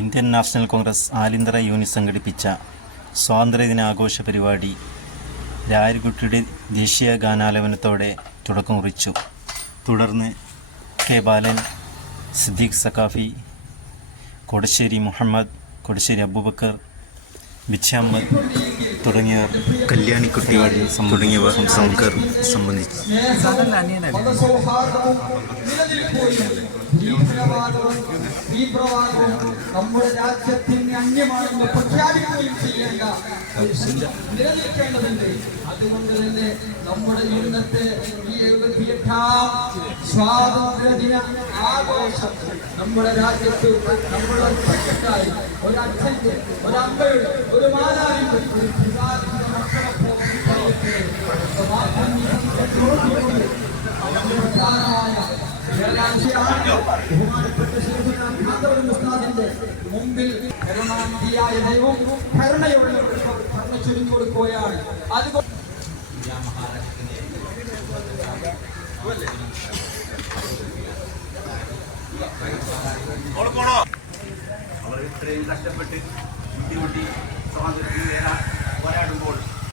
Indian National Congress Alinthara unit സംഘടിപ്പിച്ച സ്വാതന്ത്ര്യദിനാഘോഷ പരിപാടി രായർകുട്ടിയുടെ ദേശീയ ഗാനാലപനത്തോടെ തുടക്കം കുറിച്ചു. തുടർന്ന് കെ ബാലൻ സിദ്ദീഖ് സക്കാഫി കൊടശ്ശേരി മുഹമ്മദ് കൊടശ്ശേരി അബൂബക്കർ ബിച്ചാമ്മദ് തുടങ്ങിയവർ കല്യാണിക്കുട്ടി തുടങ്ങിയവർ സംബന്ധിച്ചു. ഭീകരവാദവും തീവ്രവാദവും നമ്മുടെ രാജ്യത്തിന് അന്യമാണെന്ന് പ്രഖ്യാപിക്കുകയും ചെയ്യേണ്ട നിലനിൽക്കേണ്ടതുണ്ട്. അതുകൊണ്ട് തന്നെ നമ്മുടെ ഇന്നത്തെ ഈ എഴുപത്തിയെട്ടാം സ്വാതന്ത്ര്യദിന ആഘോഷം നമ്മുടെ രാജ്യത്ത് നമ്മുടെ ഒറ്റക്കെട്ടായി. ഒരു അച്ഛന്റെ ഒരു മാതാവിന്റെ ഒരു പിതാവിന്റെ മക്കളെ പോലെ അവർ ഇത്രയും കഷ്ടപ്പെട്ട് ബുദ്ധിമുട്ടി സ്വാതന്ത്ര്യത്തിന് പോരാടുമ്പോൾ